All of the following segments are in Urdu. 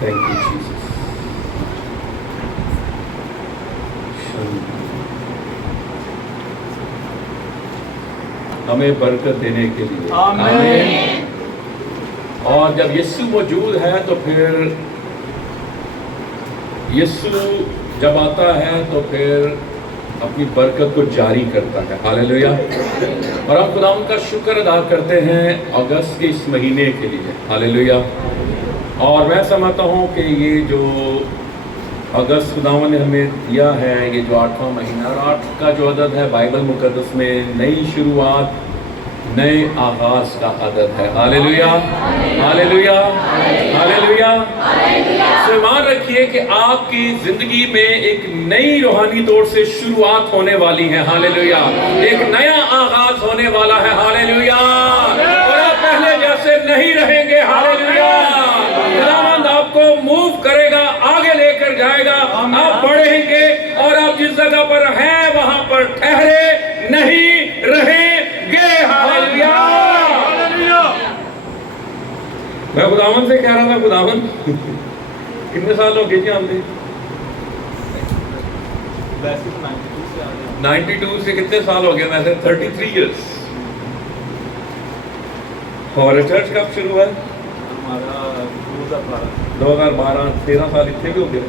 Thank you, Jesus. ہمیں برکت دینے کے لیے آمین۔ اور جب یسوع موجود ہے تو پھر یسوع جب آتا ہے تو پھر اپنی برکت کو جاری کرتا ہے۔ ہاللیلویہ۔ اور ہم خداوند کا شکر ادا کرتے ہیں اگست کے اس مہینے کے لیے۔ ہاللیلویہ۔ اور میں سمجھتا ہوں کہ یہ جو اگست خداوند نے ہمیں دیا ہے، یہ جو 8واں مہینہ، اور 8 کا جو عدد ہے بائبل مقدس میں نئی شروعات، نئے آغاز کا عدد ہے۔ ہاللیلویہ، ہاللیلویہ، ہاللیلویہ۔ تو ایمان رکھیے کہ آپ کی زندگی میں ایک نئی روحانی دور سے شروعات ہونے والی ہے۔ ہاللیلویہ۔ ایک نیا آغاز ہونے والا ہے۔ ہاللیلویہ۔ اور آپ پہلے جیسے نہیں رہیں گے۔ ہاللیلویہ۔ خداوند آپ کو موو کرے گا، آگے لے کر جائے گا، آپ بڑھیں گے، اور آپ جس جگہ پر ہیں وہاں پر ٹھہرے نہیں رہیں گے۔ ہاللیلویہ۔ میں خداوند سے کہہ رہا تھا، خداوند کتنے سال ہو گئے جی ہم نے؟ 92 سے کتنے سال ہو گئے؟ میں سے 33 ایئرس۔ اور چرچ کب شروع ہے؟ ہمارا 2012 13 سال اتنے بھی ہو گئے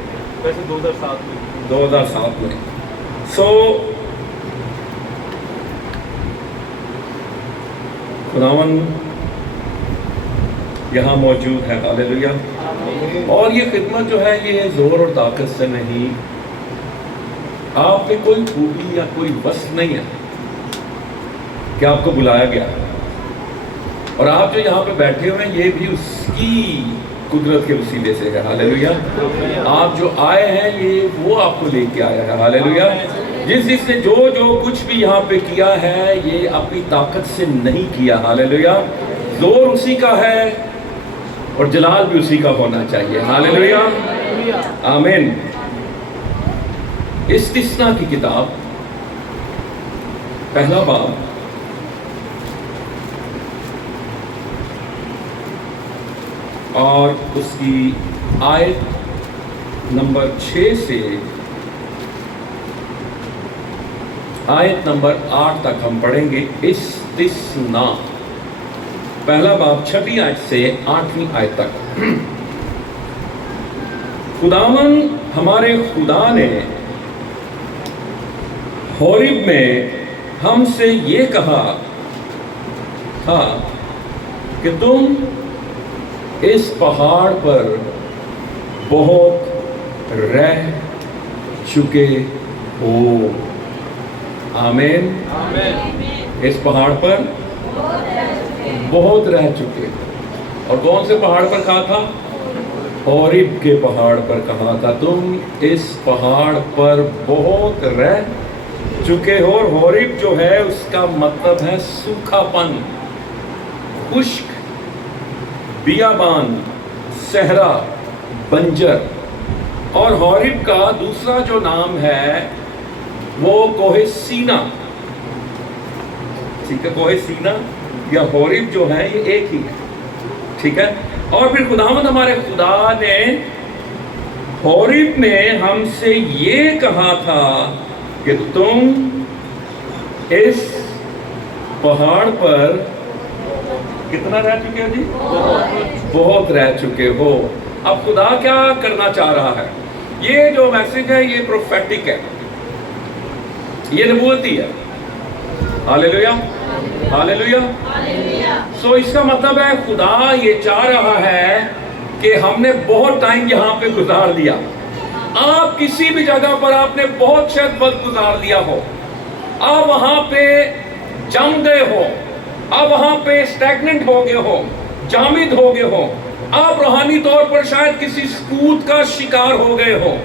ویسے 2007 میں 2007 میں۔ سو خداوند یہاں موجود ہے۔ ہاللیلویہ۔ اور یہ خدمت جو ہے یہ زور اور طاقت سے نہیں، آپ میں کوئی خوبی یا کوئی وصف نہیں ہے کہ آپ کو بلایا گیا، اور آپ جو یہاں پہ بیٹھے ہوئے ہیں یہ بھی اس کی قدرت کے وسیلے سے ہے۔ ہاللیلویہ۔ آپ جو آئے ہیں یہ وہ آپ کو لے کے آیا ہے۔ ہاللیلویہ۔ جس نے جو کچھ بھی یہاں پہ کیا ہے یہ اپنی طاقت سے نہیں کیا۔ ہاللیلویہ۔ زور اسی کا ہے اور جلال بھی اسی کا ہونا چاہیے۔ ہاللیلویہ۔ آمین۔ استثناء کی کتاب پہلا باب اور اس کی آیت نمبر 6 سے آیت نمبر 8 تک ہم پڑھیں گے۔ استثناء پہلا باب 6 آیت سے 8 آیت تک۔ خداوند ہمارے خدا نے حورب میں ہم سے یہ کہا تھا کہ تم اس پہاڑ پر بہت رہ چکے ہو۔ آمین۔ اس پہاڑ پر بہت رہ چکے۔ اور کون سے پہاڑ پر کہا تھا؟ حورب کے پہاڑ پر کہا تھا تم اس پہاڑ پر بہت رہ چکے ہو۔ اور حورب جو ہے اس کا مطلب ہے سوکھا پن، خشک، بیابان، صحرا، بنجر۔ اور حورب کا دوسرا جو نام ہے وہ کوہ سینا۔ ٹھیک ہے، کوہ سینا یا حورب جو ہے یہ ایک ہی ہے۔ ٹھیک ہے۔ اور پھر خداوند ہمارے خدا نے حورب میں ہم سے یہ کہا تھا کہ تم اس پہاڑ پر کتنا رہ چکے ہو جی؟ بہت رہ چکے ہو۔ اب خدا کیا کرنا چاہ رہا ہے؟ یہ جو میسج ہے یہ پروفیٹک ہے، یہ نبوتی ہے۔ ہاللیلویہ، ہاللیلویہ۔ سو اس کا مطلب ہے خدا یہ چاہ رہا ہے کہ ہم نے بہت ٹائم یہاں پہ گزار لیا۔ آپ کسی بھی جگہ پر آپ نے بہت شاید وقت گزار لیا ہو، آپ وہاں پہ جم گئے ہو، آپ وہاں پہ اسٹیگننٹ ہو گئے ہو، جامد ہو گئے ہو، آپ روحانی طور پر شاید کسی سکوت کا شکار ہو گئے ہو۔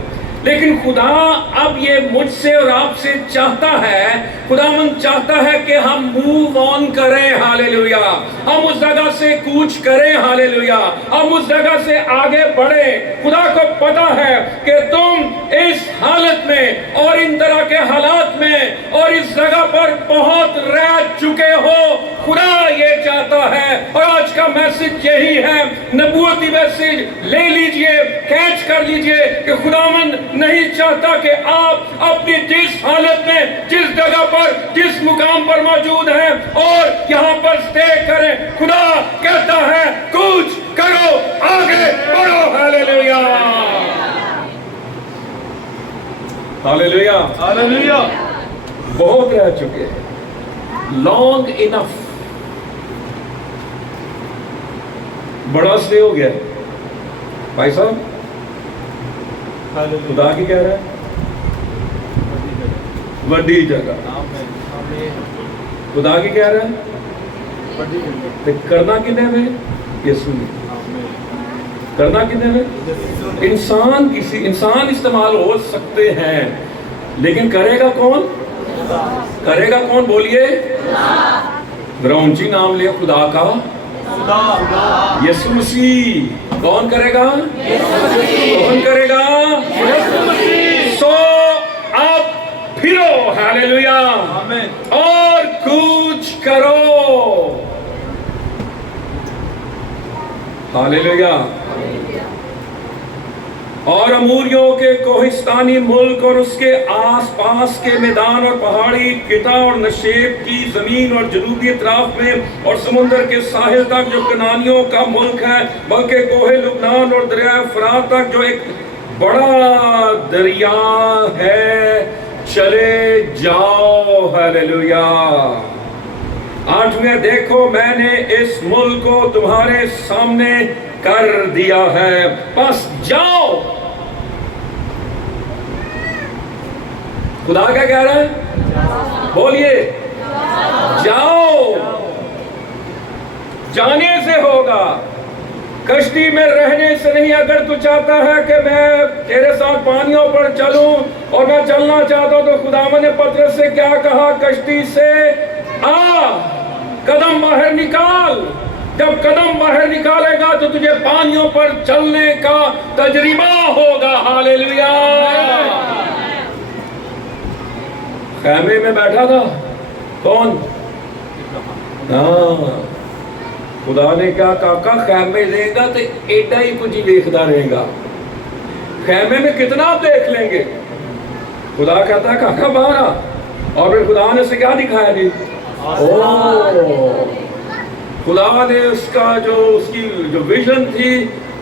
لیکن خدا اب یہ مجھ سے اور آپ سے چاہتا ہے، خداوند چاہتا ہے کہ ہم موو آن کریں، ہاللیلویا، ہم اس جگہ سے کوچ کریں، ہاللیلویا، ہم اس جگہ سے آگے بڑھیں۔ خدا کو پتا ہے کہ تم اس حالت میں اور ان طرح کے حالات میں اور اس جگہ پر بہت رہ چکے ہو۔ خدا یہ چاہتا ہے، اور آج کا میسج یہی ہے، نبوتی میسج لے لیجئے، کیچ کر لیجئے کہ خداوند نہیں چاہتا کہ آپ اپنی جس حالت میں، جس جگہ پر، جس مقام پر موجود ہیں اور یہاں پر سٹے کریں۔ خدا کہتا ہے کوچ کرو، آگے بڑھو، ہاللیلویا، ہاللیلویا، ہاللیلویا۔ بہت رہ چکے ہیں، لانگ انف، بڑا سٹے ہو گیا بھائی صاحب۔ خدا کی کہہ رہا ہے بڑی جگہ، خدا کی کہہ رہا ہے تو کرنا کتنے میں؟ یسوع نے کرنا کتنے میں؟ انسان استعمال ہو سکتے ہیں، لیکن کرے گا کون؟ کرے گا کون؟ بولیے، برونچی نام لے خدا کا، یسوع مسیح۔ کون کرے گا؟ کون کرے گا؟ سو اب پھرو، ہاللیلویا، اور کوچ کرو، ہاللیلویا، اور اموریوں کے کوہستانی ملک اور اس کے آس پاس کے میدان اور پہاڑی قطع اور نشیب کی زمین اور جنوبی اطراف میں اور سمندر کے ساحل تک جو کنانیوں کا ملک ہے، بلکہ کوہ لبنان اور دریائے فرات تک جو ایک بڑا دریا ہے، چلے جاؤ، ہاللیلویا۔ 8ویں، دیکھو میں نے اس ملک کو تمہارے سامنے کر دیا ہے، بس جاؤ۔ خدا کیا کہہ رہا ہے؟ بولیے، جاؤ، جانے سے ہوگا، کشتی میں رہنے سے نہیں۔ اگر تو چاہتا ہے کہ میں تیرے ساتھ پانیوں پر چلوں اور میں چلنا چاہتا ہوں، تو خداوند نے پترس سے کیا کہا؟ کشتی سے آ، قدم باہر نکال۔ جب قدم باہر نکالے گا تو تجھے پانیوں پر چلنے کا تجربہ ہوگا، ہاللیلویا۔ خیمے میں بیٹھا تھا کون؟ ہاں، خدا نے کہا کاکا خیمے رہے گا تو ایڈا ہی کچھ ہی دیکھتا رہے گا، خیمے میں کتنا آپ دیکھ لیں گے؟ خدا کہتا ہے کاکا باہر آ، اور پھر خدا نے اسے کیا دکھایا جی؟ خدا نے اس کی جو ویژن تھی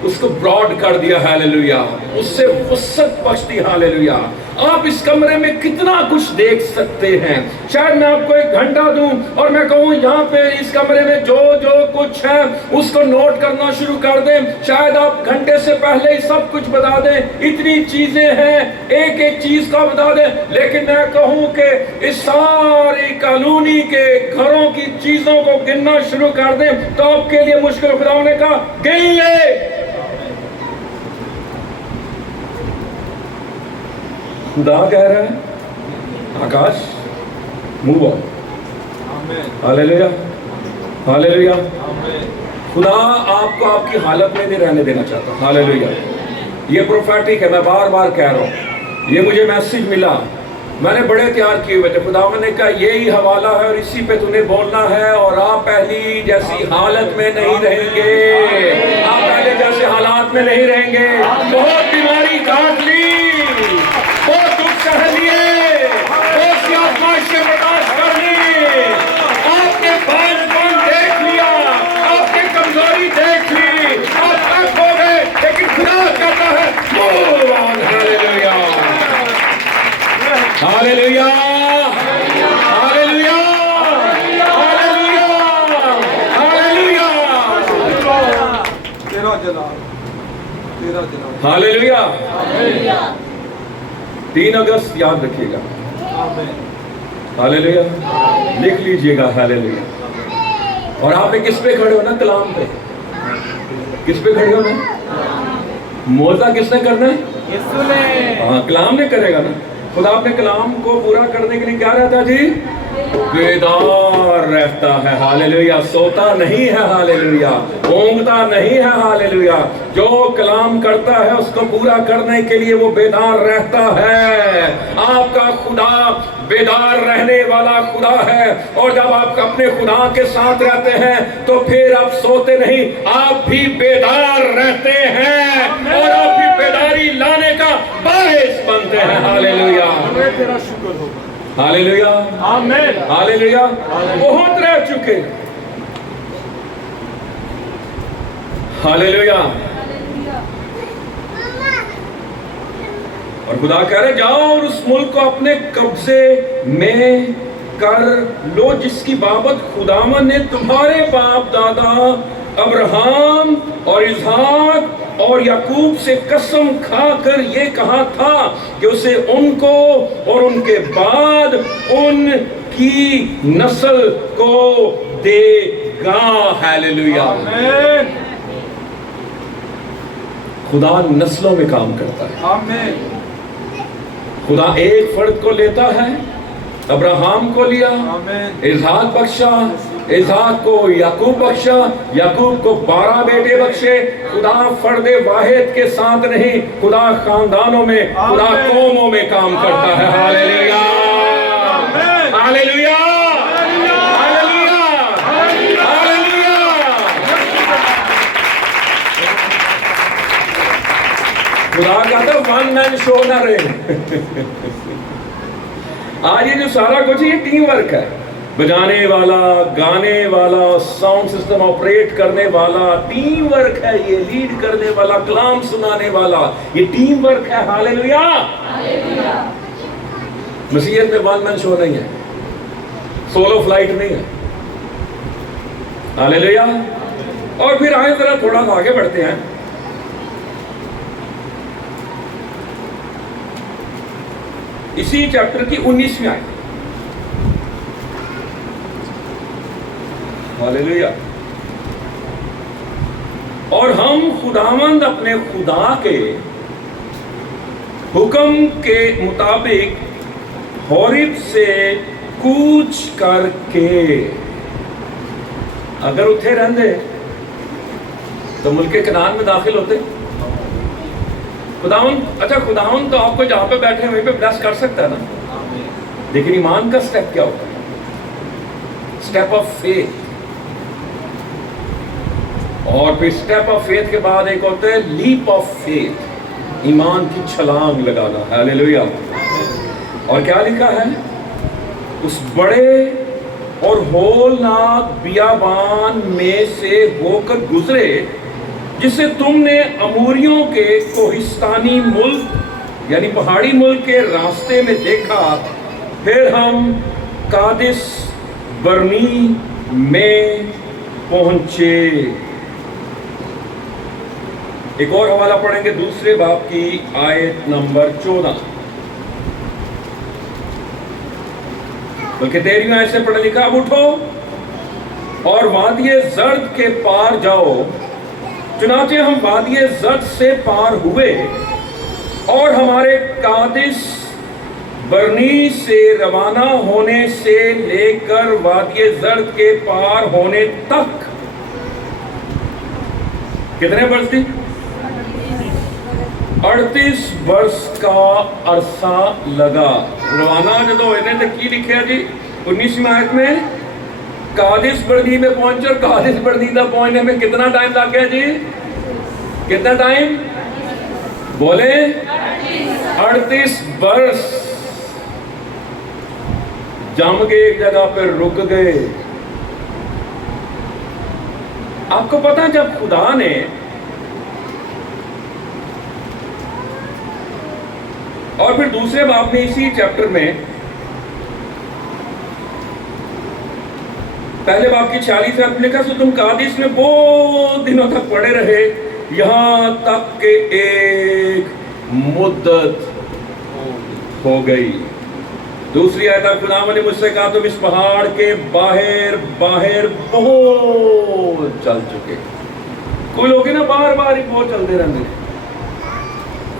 اس کو براڈ کر دیا، ہاللیلویا، اس سے وسعت بخشتی، ہاللیلویا۔ آپ اس کمرے میں کتنا کچھ دیکھ سکتے ہیں۔ شاید میں آپ کو 1 گھنٹہ دوں اور میں کہوں یہاں پہ اس کمرے میں جو کچھ ہے اس کو نوٹ کرنا شروع کر دیں، شاید آپ گھنٹے سے پہلے ہی سب کچھ بتا دیں، اتنی چیزیں ہیں، ایک ایک چیز کا بتا دیں۔ لیکن میں کہوں کہ اس ساری کالونی کے گھروں کی چیزوں کو گننا شروع کر دیں تو آپ کے لیے مشکل۔ خدا نے کہا گن لے۔ خدا کہہ رہا ہے آکاش موو آن، ہاللیلویا، ہاللیلویا۔ خدا آپ کو آپ کی حالت میں نہیں رہنے دینا چاہتا، ہاللیلویا۔ یہ پروفیٹک ہے، میں بار بار کہہ رہا ہوں، یہ مجھے میسج ملا، میں نے بڑے تیار کیے ہوئے تھے۔ خداوند نے کہا یہی حوالہ ہے اور اسی پہ تمہیں بولنا ہے، اور آپ پہلی جیسی حالت میں نہیں رہیں گے، آپ پہلے جیسے حالات میں نہیں رہیں گے۔ بہت بیماری کاٹ لی، بہت دکھ سہ لیے، بہت سی آزمائشیں برداشت کر لی، آپ نے بانجھپن دیکھ لیا، آپ نے کمزوری دیکھ لی، آپ تک ہو گئے، لیکن خدا کہتا ہے موو آن، ہاللیلویا، ہاللیلویا، ہاللیلویا، ہاللیلویا، ہاللیلویا، تیرا جلال، تیرا جلال، ہاللیلویا۔ 3 اگست یاد رکھیے گا، ہاللیلویا، لکھ لیجئے گا، ہاللیلویا۔ اور آپ کس پہ کھڑے ہو نا؟ کلام پہ۔ کس پہ کھڑے ہو نا؟ موزہ کس نے کرنا ہے؟ یسوع نے۔ ہاں کلام نے کرے گا نا۔ خدا اپنے کلام کو پورا کرنے کے لیے کیا رہتا جی؟ بیدار رہتا ہے، ہاللیلویہ۔ سوتا نہیں ہے، ہاللیلویہ۔ اونگتا نہیں ہے، ہاللیلویہ۔ جو کلام کرتا ہے اس کو پورا کرنے کے لیے وہ بیدار رہتا ہے۔ آپ کا خدا بیدار رہنے والا خدا ہے، اور جب آپ اپنے خدا کے ساتھ رہتے ہیں تو پھر آپ سوتے نہیں، آپ بھی بیدار رہتے ہیں اور آپ بھی بیداری لانے کا باعث بنتے ہیں۔ ہاللیلویہ، تیرا شکر ہو۔ ہاللیلویہ، آمین۔ ہاللیلویہ۔ بہت رہ چکے، ہاللیلویہ۔ اور خدا کہہ رہے جاؤ اور اس ملک کو اپنے قبضے میں کر لو جس کی بابت خداوند نے تمہارے باپ دادا ابراہم اور اسحاق اور یعقوب سے قسم کھا کر یہ کہا تھا کہ اسے ان کو اور ان کے بعد ان کی نسل کو دے گا۔ ہاللیلویہ۔ آمین۔ خدا نسلوں میں کام کرتا ہے۔ آمین۔ خدا ایک فرد کو لیتا ہے، ابراہم کو لیا، آمین۔ اسحاق بخشا، اسحاق کو یعقوب بخشا، یعقوب کو 12 بیٹے بخشے۔ خدا فرد واحد کے ساتھ نہیں، خدا خاندانوں میں، خدا قوموں میں کام کرتا ہے۔ ہاللیلویہ، ہاللیلویہ، ہاللیلویہ، ہاللیلویہ۔ خدا کہتا ہے ون مین شو نہ رہے۔ آج یہ جو سارا کچھ یہ ٹیم ورک ہے، بجانے والا، گانے والا، ساؤنڈ سسٹم آپریٹ کرنے والا، ٹیم ورک ہے یہ، لیڈ کرنے والا، کلام سنانے والا، یہ ٹیم ورک ہے۔ ہاللیلویہ۔ مسیحیت میں ون مین شو نہیں ہے، سولو فلائٹ نہیں ہے۔ ہاللیلویہ۔ اور پھر آئے ذرا تھوڑا سا آگے بڑھتے ہیں۔ اسی چیپٹر کی 19ویں آیت۔ ہاللیلویہ۔ اور ہم خداوند اپنے خدا کے حکم کے مطابق حورب سے کوچ کر کے، اگر اتھے رہندے تو ملک کنعان میں داخل ہوتے۔ خداوند، اچھا خداوند تو آپ کو جہاں پہ بیٹھے وہیں پہ بلیس کر سکتا ہے نا، لیکن ایمان کا سٹیپ کیا ہوتا ہے؟ Step of faith. اور پھر سٹیپ آف فیتھ کے بعد ایک ہوتا ہے لیپ آف فیتھ، ایمان کی چھلانگ لگانا۔ ہاللیلویہ۔ اور کیا لکھا ہے؟ اس بڑے اور ہولناک بیابان میں سے ہو کر گزرے جسے تم نے اموریوں کے کوہستانی ملک یعنی پہاڑی ملک کے راستے میں دیکھا۔ پھر ہم قادس برنی میں پہنچے۔ ایک اور حوالہ پڑھیں گے، دوسرے باب کی آیت نمبر 14، بلکہ 13ویں آیت سے پڑھا لکھا، اب اٹھو اور وادی زرد کے پار جاؤ۔ چنانچہ ہم وادی زرد سے پار ہوئے اور ہمارے قادس برنی سے روانہ ہونے سے لے کر وادی زرد کے پار ہونے تک کتنے برس تھی؟ 38 برس کا عرصہ لگا۔ روانہ جب ہونے تک کی لکھا جی 19ویں آیت میں؟ قادس برنی میں پہنچے، اور قادس برنی تک پہنچنے میں کتنا ٹائم لگ گیا جی؟ کتنا ٹائم بولے؟ 38 برس۔ جم کے ایک جگہ پہ رک گئے۔ آپ کو پتا جب خدا نے اور پھر دوسرے باب میں اسی چیپٹر میں پہلے باب کی 46 آیت میں لکھا، سو تم قادس میں بہت دنوں تک پڑے رہے یہاں تک کہ ایک مدت ہو گئی۔ دوسری آیت خداوند نے مجھ سے کہا، تم اس پہاڑ کے باہر بہت چل چکے۔ کوئی لوگ نا بار بار ہی بہت چلتے رہتے ہیں،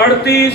38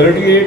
38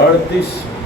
38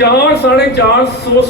400-450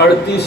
38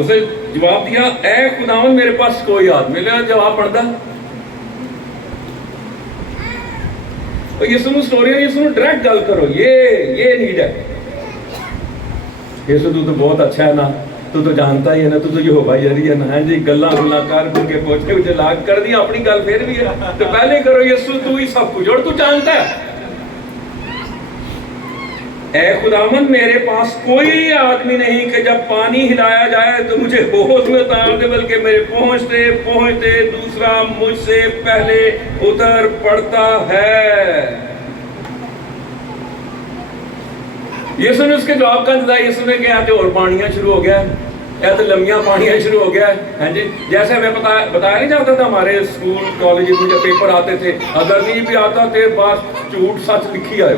اسے جواب دیا اے خداوند میرے پاس کوئی آدمی نہیں. جواب بنتا یسوع سٹوری ہے, یسوع ڈائریکٹ گل کرو, یہ نیڈ ہے. یسوع تو بہت اچھا ہے نا, تو جانتا ہی ہے نا, تو یہوہ جاری ہے نا. ہاں جی گلاں کر کے پوچھے مجھے لاگ کر دی اپنی گل پھر بھی ہے تو پہلے کرو یسوع تو ہی سب کچھ اور تو جانتا ہے. اے خداوند میرے پاس کوئی آدمی نہیں کہ جب پانی ہلایا جائے تو مجھے ہوش میں اتار دے, بلکہ میرے پہنچتے پہنچتے دوسرا مجھ سے پہلے اتر پڑتا ہے. یسوع نے اس کے جواب کا انتظار. یسوع نے کہا کہ اور پانیاں شروع ہو گیا, یا تو لمیاں پانیاں شروع ہو گیا. ہاں جی جیسے ہمیں بتایا نہیں جاتا تھا ہمارے اسکول کالجز میں جب پیپر آتے تھے, اگر نہیں بھی آتا تھے بس جھوٹ سچ لکھی آئے,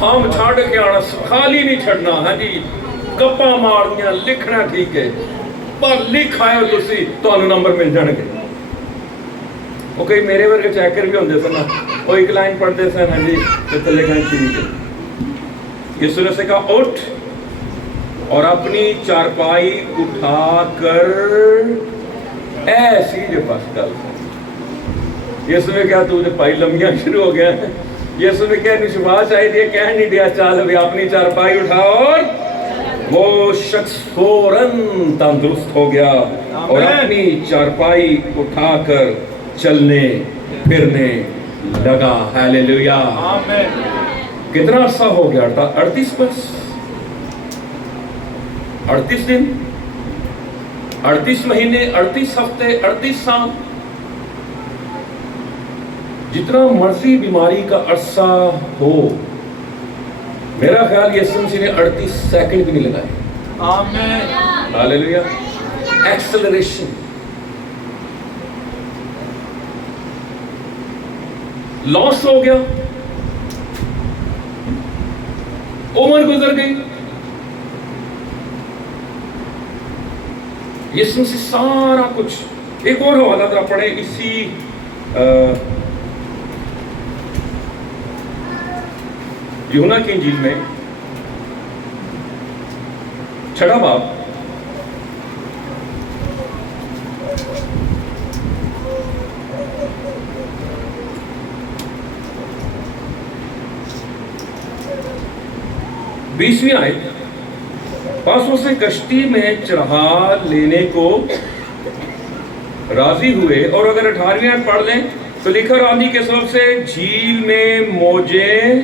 ہم چھڑ کے آنا, خالی نہیں چھڑنا. ہاں جی گپاں مارنیاں, لکھنا ٹھیک ہے پر لکھ آئے تسی تانوں نمبر مل جان گے. وہ کئی میرے ورگے چیکر بھی ہوندے سن, وہ ایک لائن پڑھتے سن ہاں جی تو تھلے کہیں ٹھیک ہے. یسوع نے کہا اٹھ اور اپنی چارپائی اٹھا کر ایسی جو پاس کل. یسوع نے کہا تو پائی لمبیاں شروع ہو گیا. یسوع نے کہا نشواس آئی دیا, کہہ نہیں دیا چال ابھی اپنی چارپائی اٹھا, اور وہ شخص فوراً تندرست ہو گیا اور اپنی چارپائی اٹھا کر چلنے پھرنے لگا. ہیلیلویا. کتنا عرصہ ہو گیا؟ 38 بس 38 دن 38 مہینے 38 ہفتے 38 سال, جتنا مرضی بیماری کا عرصہ ہو. میرا خیال یسوع مسیح نے 38 سیکنڈ بھی نہیں لگائے. آمین. ہاللیلویا. ایکسلریشن. لاس ہو گیا, عمر گزر گئی. یسوع مسیح سارا کچھ. ایک اور حوالہ ذرا پڑھیں اسی یوحنا کی انجیل میں 6واں باب بیسویں آیت. پس اسے کشتی میں چڑھا لینے کو راضی ہوئے. اور اگر 18ویں آیت پڑھ لیں تو لکھا آندھی کے سبب سے جھیل میں موجیں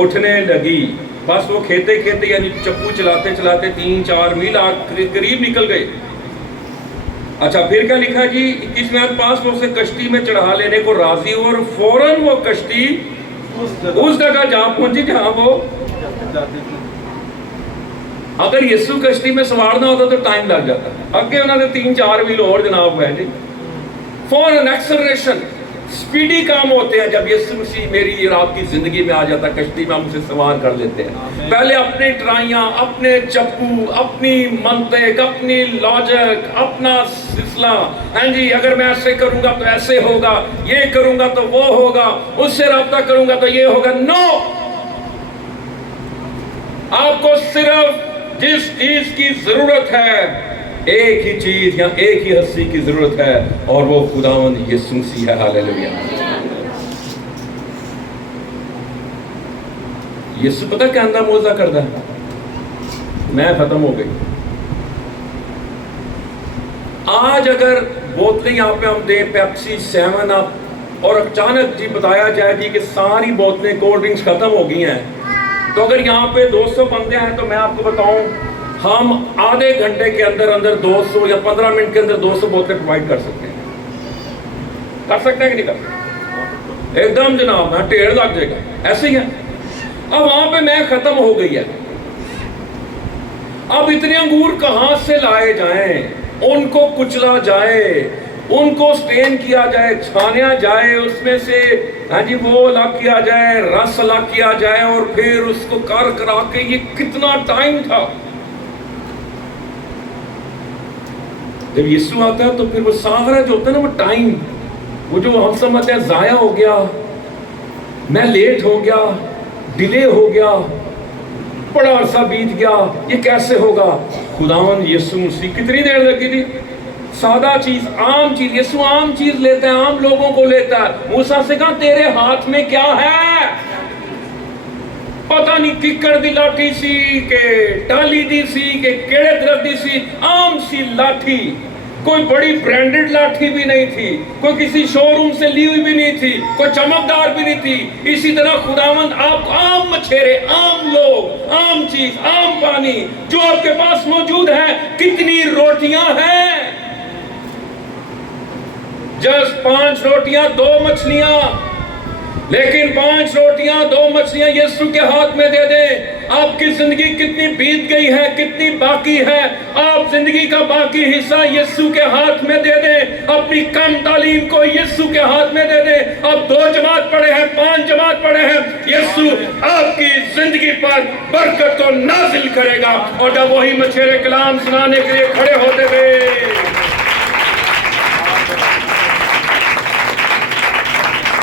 اٹھنے لگی. بس وہ کھیتے یعنی چپو چلاتے 3-4 میل قریب نکل گئے. اچھا پھر کیا لکھا جی 21ویں آیت, پاس وہ اسے کشتی میں چڑھا لینے کو راضی ہو اور فوراً وہ کشتی اس جگہ جا پہنچی جہاں وہ. اگر یسوع کشتی میں سوارنا ہوتا تو ٹائم لگ جاتا. اگے انہوں نے 3-4 میل اور جناب ہے جی. فوراً ایکسلریشن, سپیڈی کام ہوتے ہیں جب یسوع مسیح میری اور آپ کی زندگی میں آ جاتا ہے. کشتی میں ہم اسے سوار کر لیتے ہیں. پہلے اپنی ٹرائیاں, اپنے چپو, اپنی منطق, اپنی لاجک, اپنا سلسلہ. ہاں جی اگر میں ایسے کروں گا تو ایسے ہوگا, یہ کروں گا تو وہ ہوگا, اس سے رابطہ کروں گا تو یہ ہوگا. نو, آپ کو صرف جس چیز کی ضرورت ہے ایک ہی چیز یا ایک ہی ہستی کی ضرورت ہے, اور وہ خداوند یسوع مسیح ہے. ہاللیلویا. یسوع پتہ کیا اندر معجزہ کرتا ہے, میں ختم ہو گئی. آج اگر بوتلیں یہاں پہ ہم دیں پیپسی 7 اپ اور اچانک جی بتایا جائے جی کہ ساری بوتلیں کولڈ ڈرنکس ختم ہو گئی ہیں, تو اگر یہاں پہ 200 بندے ہیں تو میں آپ کو بتاؤں ہم آدھے گھنٹے کے اندر 200 یا 15 منٹ کے اندر 200 بوتلیں پرووائڈ کر سکتے ہیں. کر سکتے ہیں کہ نہیں کر سکتے؟ ایک دم جناب نا ٹھیڑ لگ جائے گا. ایسے ہی ہے. اب وہاں پہ میں ختم ہو گئی ہے. اب اتنے انگور کہاں سے لائے جائیں, ان کو کچلا جائے, ان کو سٹین کیا جائے, چھانیا جائے, اس میں سے ہاں جی وہ الگ کیا جائے, رس الگ کیا جائے, اور پھر اس کو کرا کے. یہ کتنا ٹائم تھا. جب یسوع آتا ہے تو پھر وہ سارا جو ہوتا ہے نا وہ ٹائم, وہ جو ہم سمجھتے ہیں ضائع ہو گیا, میں لیٹ ہو گیا, ڈیلے ہو گیا, بڑا عرصہ بیت گیا، یہ کیسے ہوگا؟ خداوند یسوع مسیح کتنی دیر لگی تھی؟ سادہ چیز، عام چیز، یسوع عام چیز لیتا ہے، عام لوگوں کو لیتا ہے۔ موسیٰ سے کہا تیرے ہاتھ میں کیا ہے؟ پتہ نہیں ککڑ دی لاٹھی سی کہ ٹالی دی سی کہ کیڑے درخت دی سی، عام سی لاٹھی، کوئی بڑی برانڈڈ لاٹھی بھی نہیں تھی، کوئی کسی شو روم سے لی ہوئی بھی نہیں تھی، کوئی چمکدار بھی نہیں تھی۔ اسی طرح خداوند آپ عام مچھیرے، عام لوگ، عام چیز، عام پانی جو آپ کے پاس موجود ہے، کتنی روٹیاں ہیں؟ جس 5 روٹیاں 2 مچھلیاں، لیکن 5 روٹیاں 2 مچھلیاں یسوع کے ہاتھ میں دے دیں۔ آپ کی زندگی کتنی بیت گئی ہے، کتنی باقی ہے، آپ زندگی کا باقی حصہ یسوع کے ہاتھ میں دے دیں۔ اپنی کم تعلیم کو یسوع کے ہاتھ میں دے دیں۔ آپ 2 جماعت پڑھے ہیں، 5 جماعت پڑھے ہیں، یسوع آپ کی زندگی پر برکت کو نازل کرے گا۔ اور جب وہی مچھیرے کلام سنانے کے لیے کھڑے ہوتے تھے،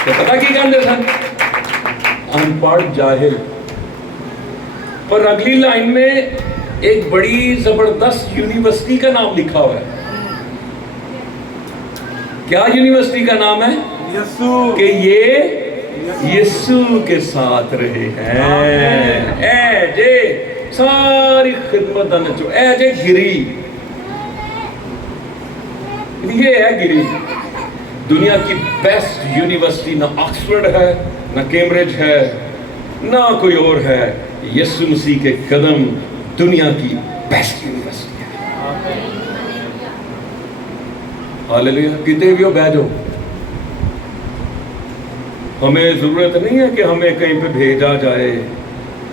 تو پتہ کی کہتے سن؟ ان پڑھ جاہل۔ پر اگلی لائن میں ایک بڑی زبردست یونیورسٹی کا نام لکھا ہوا ہے۔ کیا یونیورسٹی کا نام ہے؟ یسوع کہ یہ یسوع کے ساتھ رہے ہیں۔ اے جے ساری خدمت نچو، اے جے گری، یہ ہے گری۔ دنیا کی بیسٹ یونیورسٹی نہ آکسفورڈ ہے، نہ کیمبرج ہے، نہ کوئی اور ہے۔ یسوع مسیح کے قدم دنیا کی بیسٹ یونیورسٹی ہے۔ ہاللیلویا۔ کتے بھی ہو بیٹھو، ہمیں ضرورت نہیں ہے کہ ہمیں کہیں پہ بھیجا جائے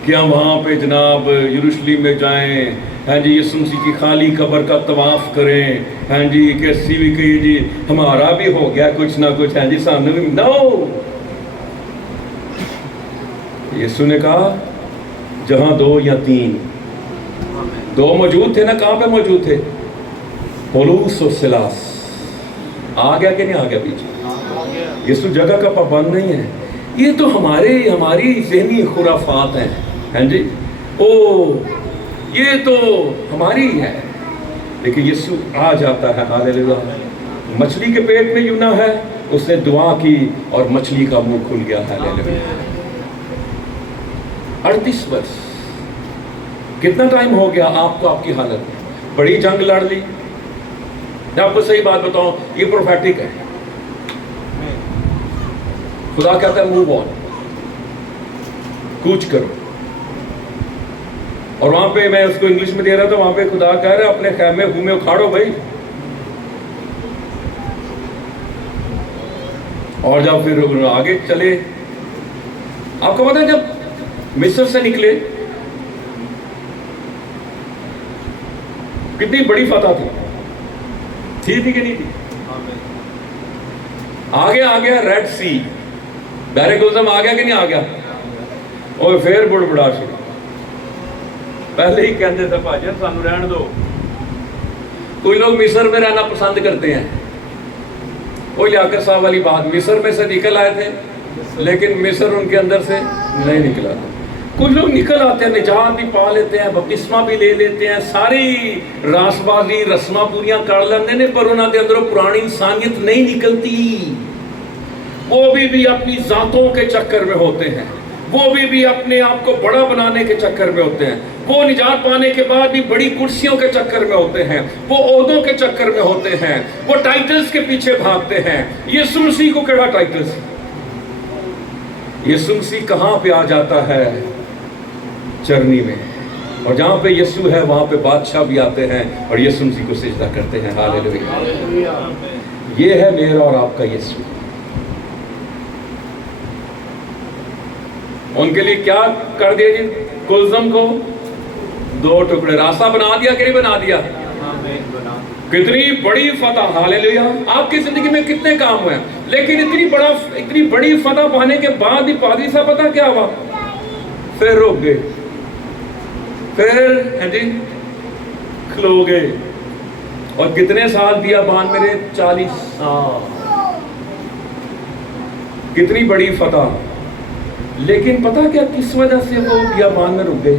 کہ ہم وہاں پہ جناب یروشلم میں جائیں، ہاں جی، یسوع مسیح کی خالی قبر کا طواف کریں، ہاں جی، کیسی بھی کہی جی ہمارا بھی ہو گیا کچھ نہ کچھ، ہاں جی سامنے بھی نو۔ یسوع نے کہا جہاں 2 یا 3 موجود تھے نا، کہاں پہ موجود تھے؟ پولوس و سلاس۔ آ گیا کہ نہیں آ گیا پیچھے؟ یسوع جگہ کا پابند نہیں ہے۔ یہ تو ہماری ذہنی خرافات ہیں، ہاں جی، یہ تو ہماری ہے، لیکن یسوع آ جاتا ہے۔ ہاللیلویا۔ مچھلی کے پیٹ میں یونا ہے، اس نے دعا کی اور مچھلی کا منہ کھل گیا۔ ہاللیلویا۔ 38 برس، کتنا ٹائم ہو گیا آپ کو آپ کی حالت میں؟ بڑی جنگ لڑ لی۔ میں آپ کو صحیح بات بتاؤں، یہ پروفیٹک ہے۔ خدا کہتا ہے موو آن، کوچ کرو۔ اور وہاں پہ میں اس کو انگلش میں دے رہا تھا، وہاں پہ خدا کہہ رہا ہے اپنے خیمے خومے اکھاڑو بھائی۔ اور جب پھر آگے چلے، آپ کو پتا ہے جب مصر سے نکلے کتنی بڑی فتح تھی کہ نہیں تھی؟ آگے آ گیا ریڈ سی، بحر گلزم آ گیا کہ نہیں آ گیا؟ اور پھر بڑبڑا شروع، پہلے ہی کہتے تھے بھاجن سانو رہن دو۔ کوئی لوگ مصر میں رہنا پسند کرتے ہیں، وہ لیاقت صاحب والی بات، مصر میں سے نکل آئے تھے لیکن مصر ان کے اندر سے نہیں نکلا تھا۔ کچھ لوگ نکل آتے ہیں، نجات بھی پا لیتے ہیں، بپتسمہ بھی لے لیتے ہیں، ساری راس بازی رسماں پوریاں کر لیندے نے، پر انہاں دے اندروں پرانی انسانیت نہیں نکلتی۔ وہ بھی اپنی ذاتوں کے چکر میں ہوتے ہیں، وہ بھی اپنے آپ کو بڑا بنانے کے چکر میں ہوتے ہیں، وہ نجات پانے کے بعد بھی بڑی کرسیوں کے چکر میں ہوتے ہیں، وہ عہدوں کے چکر میں ہوتے ہیں، وہ ٹائٹلز کے پیچھے بھاگتے ہیں۔ یسوع مسیح کو کیڑا ٹائٹلز؟ یسوع مسیح کہاں پہ آ جاتا ہے؟ چرنی میں، اور جہاں پہ یسوع ہے وہاں پہ بادشاہ بھی آتے ہیں اور یسوع مسیح کو سجدہ کرتے ہیں۔ ہاللیلویا۔ یہ ہے میرا اور آپ کا یسوع۔ ان کے لیے کیا کر دیا جی؟ کلزم کو 2 ٹکڑے، راستہ بنا دیا کہ نہیں بنا دیا؟ کتنی بڑی فتح۔ ہاللیلویا۔ آپ کی زندگی میں کتنے کام ہوئے ہیں، لیکن اتنی بڑی فتح پانے کے بعد بھی پادری صاحب پتہ کیا ہوا؟ پھر رک گئے، پھر جی کھلو گئے۔ اور کتنے سال بیابان میرے؟ 40 سال۔ کتنی بڑی فتح، لیکن پتہ کیا کس وجہ سے وہ بیابان میں رک گئے؟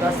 10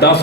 10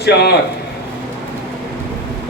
4,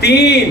3।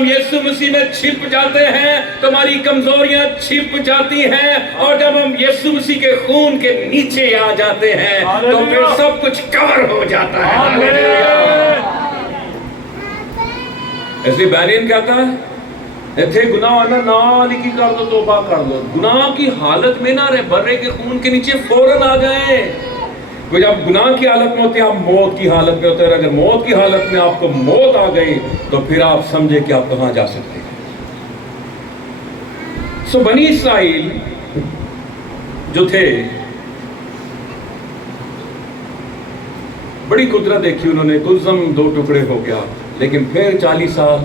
ہم یسوع مسیح میں چھپ جاتے ہیں تو ہماری کمزوریاں چھپ جاتی ہیں، اور جب ہم یسوع مسیح کے خون کے نیچے آ جاتے ہیں تو پھر سب کچھ کور ہو جاتا ہے۔ اس لیے بینین کہتا ہے ایتھے گناہ آنا نہ لکھی کر دو، توبہ کر دو، گناہ کی حالت میں نہ رہے، برے کے خون کے نیچے فوراً آ جائیں۔ کوئی جب گناہ کی حالت میں ہوتے ہیں آپ موت کی حالت میں ہوتے ہیں، اگر موت کی حالت میں آپ کو موت آ گئی تو پھر آپ سمجھے کہ آپ کہاں جا سکتے ہیں۔ سو بنی اسرائیل جو تھے بڑی قدرت دیکھی انہوں نے، کلزم 2 ٹکڑے ہو گیا، لیکن پھر 40 سال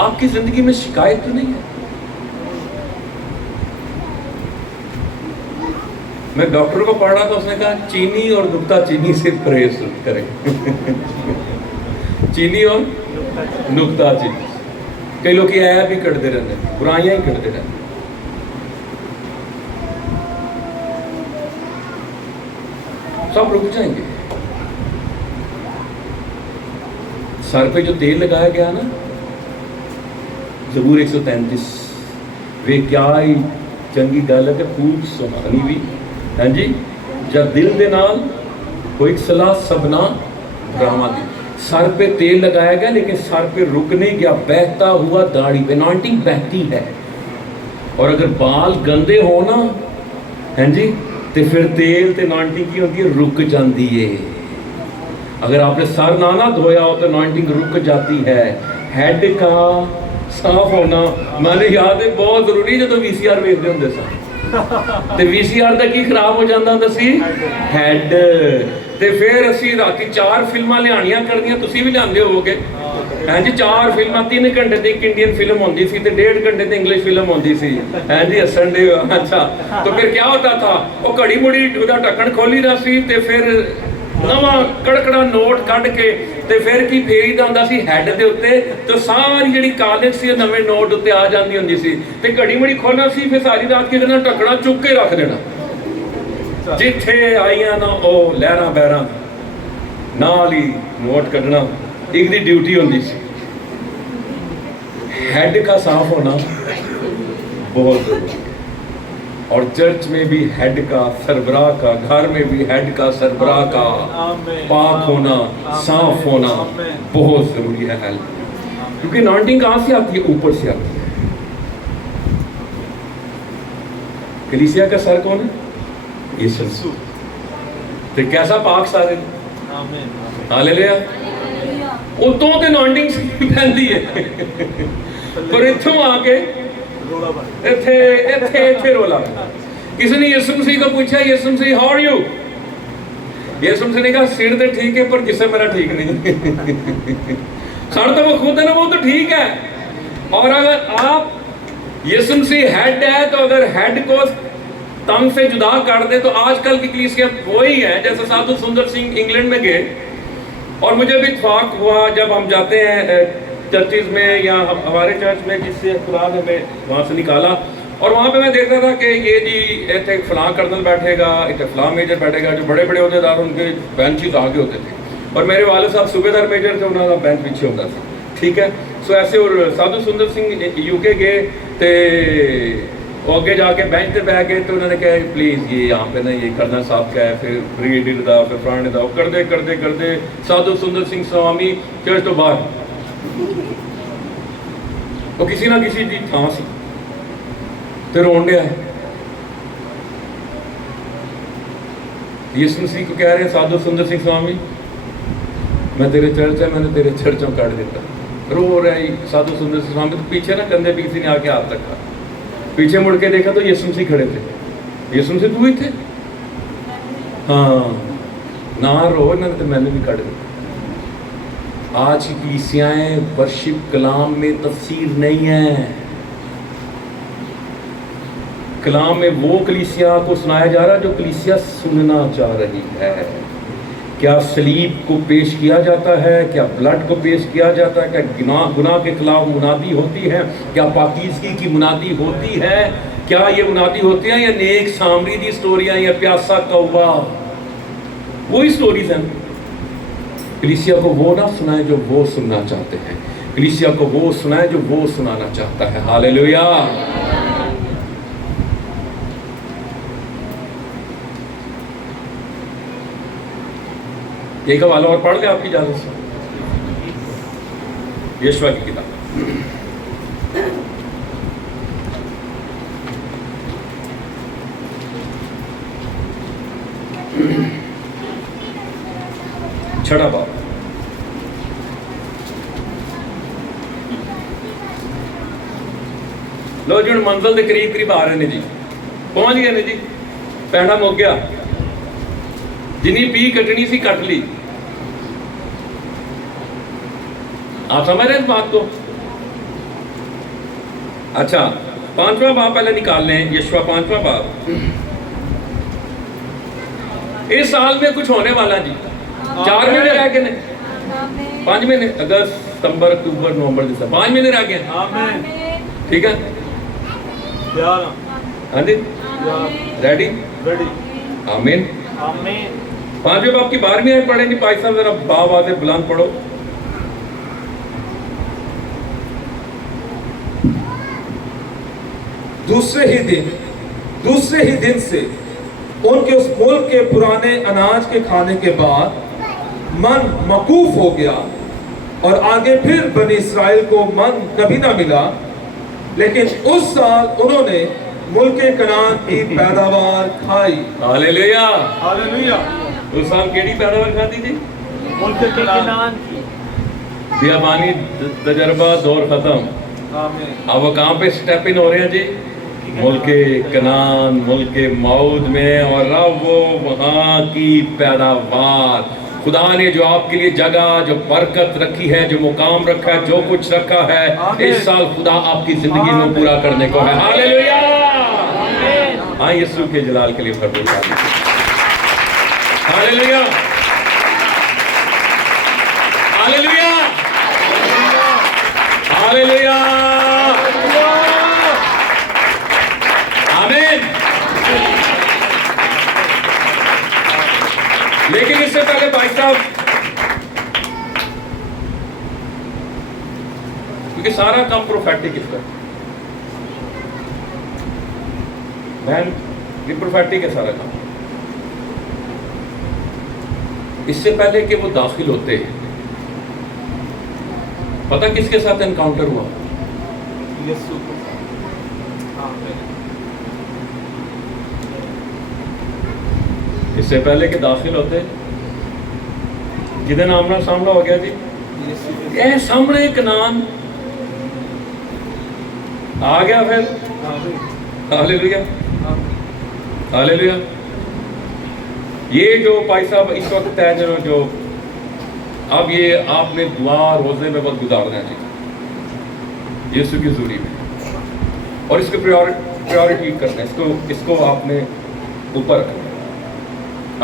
آپ کی زندگی میں شکایت تو نہیں ہے؟ میں ڈاکٹر کو پڑھ رہا تھا، اس نے کہا چینی اور نکتہ چینی سے پرہیز کریں چینی اور نکتہ چینی۔ کئی لوگ یہ عیب ہی کرتے رہتے ہیں، برائیاں ہی کرتے رہتے ہیں۔ سب رک جائیں گے۔ سر پہ جو تیل لگایا گیا نا، زبور 133، وہ کیا ہی چنگی گل ہے کہ خوب سہانی بھی، ہاں جی، جب دل دے نال کوئی صلاح سبنا ڈرامہ دی۔ سر پہ تیل لگایا گیا لیکن سر پہ رک نہیں گیا، بہتا ہوا داڑھی پہ، انوائنٹنگ بہتی ہے۔ اور اگر بال گندے ہو نا، ہاں جی، تو پھر تیل تے انوائنٹنگ کی ہوتی ہے، رک جاندی ہے۔ اگر آپ نے سر نہ دھویا ہو تو انوائنٹنگ رک جاتی ہے۔ ہیڈ کا صاف ہونا میں نے یاد ہے بہت ضروری، جب وی سی آر ویکھدے ہوندے سن تے وی سی آر دا کی خراب ہو جاتا ہوندا سی؟ ہیڈ۔ تے پھر اسی راتی 4 فلماں لیانیاں کردیاں، تسی بھی لیاندے ہوو گے، ہاں جی، 4 فلماں، 3 گھنٹے تے ایک انڈین فلم ہوندی سی تے 1.5 گھنٹے تے انگلش فلم ہوندی سی، ہاں جی، سنڈے۔ اچھا، تو پھر کیا ہوتا تھا، وہ گھڑی مڑی دا ڈھکن کھولی دا سی تے پھر نواں کڑکڑا نوٹ کڈ کے تے پھر کی پھیری دا ہوندا سی ہیڈ دے اوتے، تو ساری جڑی کالج سی نویں نوٹ اوتے آ جاندی ہوندی سی، تے گھڑی مڑی کھولنا سی، پھر ساری رات کی کرنا، ٹکڑا چک کے رکھ دینا، جتھے آئیاں نا او لہراں بہراں نال ہی نوٹ کڈنا، ایک دی ڈیوٹی ہوندی سی۔ ہیڈ کا صاف ہونا بہت ضروری ہے، اور چرچ میں بھی ہیڈ کا، سربراہ کا، گھر میں بھی ہیڈ کا، سربراہ کا پاک ہونا، صاف ہونا بہت ضروری ہے۔ ہیلپ، کیونکہ انوائنٹنگ کہاں سے آتی ہے؟ اوپر سے آتی ہے۔ کلیسیا کا سر کون ہے؟ یسوع۔ تو کیسا پاک سارے، ہاللیلویا، اتوں تے انوائنٹنگ سی پہندی ہے، پر اتھوں آ کے ایتھے رولا۔ کسی نے یسوع مسیح کو پوچھا، یسوع مسیح ہاؤ آر یو؟ یسوع مسیح نے کہا سر تو ٹھیک ہے پر جسم میرا ٹھیک نہیں۔ سر تو وہ خود ہے نا، وہ تو ٹھیک ہے۔ اور اگر آپ یسوع مسیح ہیڈ ہے تو اگر ہیڈ کو تنگ سے جدا کر دے تو آج کل کی کلیسیا وہی ہے جیسے سادھو سندر سنگھ انگلینڈ میں گئے، اور مجھے بھی اتفاق ہوا جب ہم جاتے ہیں چرچز میں یا ہمارے چرچ میں جس سے خدا نے ہمیں وہاں سے نکالا، اور وہاں پہ میں دیکھتا تھا کہ یہ جی ایتھے فلاں کرنل بیٹھے گا، ایتھے فلاں میجر بیٹھے گا، جو بڑے بڑے عہدیدار ان کے بینچز آگے ہوتے تھے، اور میرے والد صاحب صوبیدار میجر تھے، انہوں کا بینچ پیچھے ہوتا تھا، ٹھیک ہے۔ سو ایسے، اور سادھو سندر سنگھ یو کے گئے تے آگے جا کے بینچ تے بیٹھ گئے، تو انہوں نے کہا پلیز یہ یہاں پہ نا یہ کرنا صاحب کا ہے، پھر بریگیڈیئر دا، پھر فرانٹ دا، کرتے سادھو سندر سنگھ سوامی چرچ تو باہر، وہ کسی نہ کسی دی تھان سی تے رون ڈیا ہے۔ یسوع مسیح کو کہہ رہے ہیں سادھو سندر سنگھ سوامی میں تیرے چرچ ہے، میں نے تیرے چرچوں کاٹ دیتا، رو رہا ہے سادھو سندر سنگھ سوامی۔ تو پیچھے نا کندھے پہ کسی نے آ کے ہاتھ رکھا، پیچھے مڑ کے دیکھا تو یسوع مسیح کھڑے تھے۔ یسوع مسیح تو ہی تھے؟ ہاں، نہ رو نہ تو میں نے بھی کاٹ دیتا۔ آج کی کلیسیائیں ورشپ کلام میں تفسیر نہیں ہے، کلام میں وہ کلیسیا کو سنایا جا رہا ہے جو کلیسیا سننا چاہ رہی ہے۔ کیا صلیب کو پیش کیا جاتا ہے؟ کیا بلڈ کو پیش کیا جاتا ہے؟ کیا گناہ کے خلاف منادی ہوتی ہے؟ کیا پاکیزگی کی منادی ہوتی ہے؟ کیا یہ منادی ہوتی ہیں یا نیک سامری دی سٹوریاں یا پیاسا کوا؟ وہی سٹوریز ہیں۔ کلیسیا کو وہ نہ سنائیں جو وہ سننا چاہتے ہیں، کلیسیا کو وہ سنائے جو وہ سنانا چاہتا ہے. ہاللیلویا. ایک حوالہ اور پڑھ لیں آپ کی اجازت سے. یشوع کی کتاب چھٹا باب. لو جی منزل کے قریب قریب آ رہے ہیں جی, پہنچ گئے نے جی. پہنا مک گیا, جنی پی کٹنی سی کٹ لی. آپ سمجھ رہے ہیں اس بات کو؟ اچھا 5واں باب پہلے نکال لیں. یشوع 5واں باب. اس سال میں کچھ ہونے والا جی. 4 مہینے رہ گئے, 5 مہینے, اگست ستمبر اکتوبر نومبر دسمبر, 5 مہینے رہ گئے. آمین. ٹھیک ہے, ہاں جی, ریڈی. آمین. آمین. 5ویں باب کی 12ویں آیت پڑھیں گے. پاک صاحب ذرا باواضح بلند پڑھو. دوسرے ہی دن سے ان کے اس ملک کے پرانے اناج کے کھانے کے بعد من موقوف ہو گیا, اور آگے پھر بنی اسرائیل کو من کبھی نہ ملا. لیکن اس سال انہوں نے ملک کنعان کی پیداوار کھائی. ہاللیلویا. ہاللیلویا. اس سال کیڑی پیداوار کھاتی تھی؟ ملک کنعان. بیابانی تجربہ دور ختم. آمین. اب وہ کہاں پہ سٹیپ ان ہو رہے ہیں جی؟ ملک کنعان, ملک موعود میں. اور اب وہ وہاں کی پیداوار, خدا نے جو آپ کے لیے جگہ, جو برکت رکھی ہے, جو مقام رکھا ہے, جو کچھ رکھا ہے, اس سال خدا آپ کی زندگی میں پورا کرنے کو ہے. ہاللیلویا. ہاں یسوع کے جلال کے لیے فرمان کریں. ہاللیلویا. ہاللیلویا. ہاللیلویا. آمین. لیکن اس سے پہلے بھائی صاحب, کیونکہ سارا کام پروفیٹک اس پر, بہن یہ پروفیٹک ہے سارا کام. اس سے پہلے کہ وہ داخل ہوتے ہیں, پتہ کس کے ساتھ انکاؤنٹر ہوا؟ یسوع کو. آمین. اس سے پہلے کہ داخل ہوتے جدن آمنا سامنا ہو گیا جی, اے سامنے کنعان آ گیا. پھر ہاللیلویا. ہاللیلویا. یہ جو بھائی صاحب اس وقت ہے جو اب یہ آپ نے دعا روزے میں وقت گزارنا ہے جی, یسوع کی حضوری میں, اور اس کو پریورٹی کرنا ہے. اس کو آپ نے اوپر رکھنا.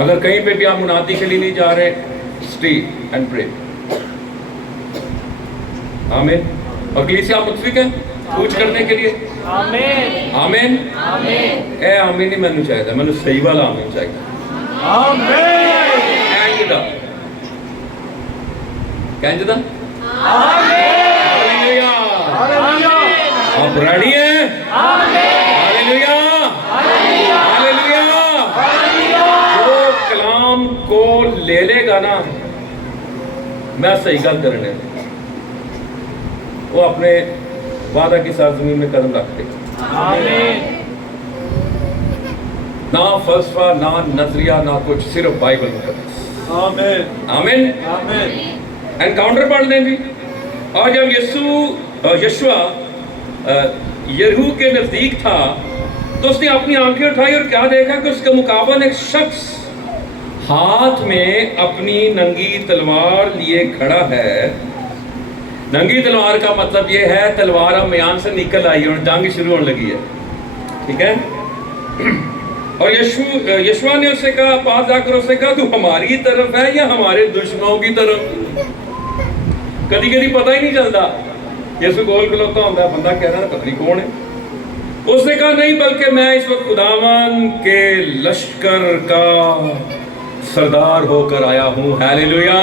اگر کہیں پہ بھی آپ منادی کے لیے نہیں جا رہے, اسٹے اینڈ پرے. آمین. اور کلیسیا متفق ہے پوچھ کرنے کے لیے؟ آمین. آمین. آمین. اے آمین نہیں مینو چاہیے, مینو صحیح والا آمین چاہیے. آمین. جدا کہیں جدا. ہاللیلویا. آپ ریڈی ہیں؟ ہاللیلویا. ہاللیلویا. جو کلام کو لے لے گا نا, میں صحیح گل کرنے, وہ اپنے وعدہ کی سرزمین میں قدم رکھتے. آمین. نہ فلسفہ, نہ نظریہ, نہ کچھ, صرف بائبل مقدس. آمین. آمین. آمین. انکاؤنٹر پڑھ لیں بھی. اور جب یشوع یریحو کے نزدیک تھا تو اس نے اپنی آنکھیں اٹھائی اور کیا دیکھا کہ اس کے مقابل ایک شخص ہاتھ میں اپنی ننگی تلوار لیے کھڑا ہے. ننگی تلوار کا مطلب یہ ہے تلوار اب میان سے نکل آئی اور جنگ شروع ہونے لگی ہے. ٹھیک ہے. اور یشوع نے اس سے کہا, پاس جا کر اس سے کہا, تو ہماری طرف ہے یا ہمارے دشمنوں کی طرف؟ کدی کدی پتہ ہی نہیں چلتا. یسوع گول کھلوتا ہوتا ہے, بندہ کہہ رہا ہے پتہ نہیں کون ہے. اس نے کہا نہیں, بلکہ میں اس وقت خداوند کے لشکر کا سردار ہو کر آیا ہوں. ہاللیلویا.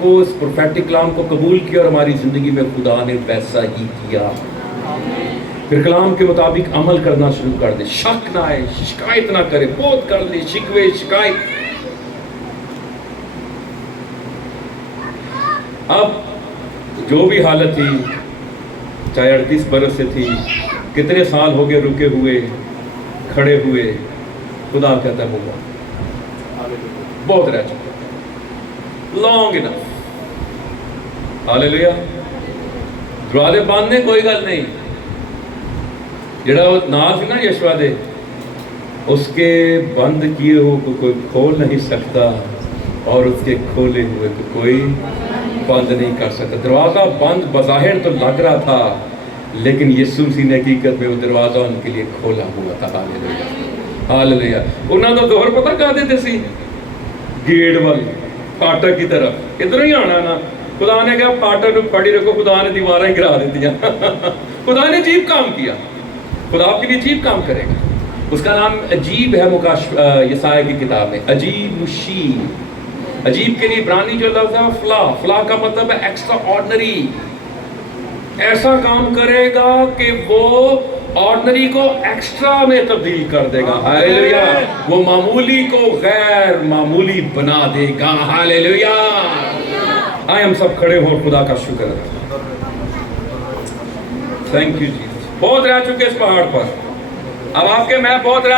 کو، اس پروفیٹک کلام کو قبول کیا اور ہماری زندگی میں خدا نے ویسا ہی کیا۔ پھر کلام کے مطابق عمل کرنا شروع کر دے، شک نہ آئے، شکایت نہ کرے، بہت کر لے شکوے شکایت۔ اب جو بھی حالت تھی، چاہے 38 برس سے تھی، کتنے سال ہو گئے رکے ہوئے، کھڑے ہوئے، خدا کہتا ہے ہوگا، بہت رہ چکا، لانگ انف۔ ہاللیلویا۔ دروازے باندھنے کوئی گل نہیں، جڑا وہ نال سی نا یشوا دے، اس کے بند کیے ہو کو کوئی کھول نہیں سکتا اور اس کے کھولے ہوئے کو کوئی بند نہیں کر سکتا۔ دروازہ بند بظاہر تو لگ رہا تھا، لیکن یسوع مسیح نے حقیقت میں وہ دروازہ ان کے لیے کھولا ہوا تھا۔ ہاللیلویا، ہاللیلویا۔ انہاں دا دور پتہ کہاں دیتے سی؟ گیٹ وال، پاٹک کی طرف، ادھر ہی آنا نا۔ خدا نے کہا پاٹک کو پڑی رکھو، خدا نے دیواریں گرا دیتیاں۔ خدا نے عجیب کام کیا، خدا آپ کے لیے عجیب کام کرے گا۔ اس کا نام عجیب ہے، یسایہ کی کتاب میں، عجیب مشیب۔ عجیب کے لیے عبرانی جو لفظ ہے فلا، فلا کا مطلب ہے ایکسٹرا آرڈنری، ایسا کام کرے گا کہ وہ آرڈنری کو ایکسٹرا میں تبدیل کر دے گا۔ ہاللیلویا۔ وہ معمولی کو غیر معمولی بنا دے گا۔ ہاللیلویا۔ آئے ہم سب کھڑے ہوں، خدا کا شکر ہے۔ Thank you Jesus. بہت رہ چکے اس پہاڑ پر، اب آپ کے میں بہت رہ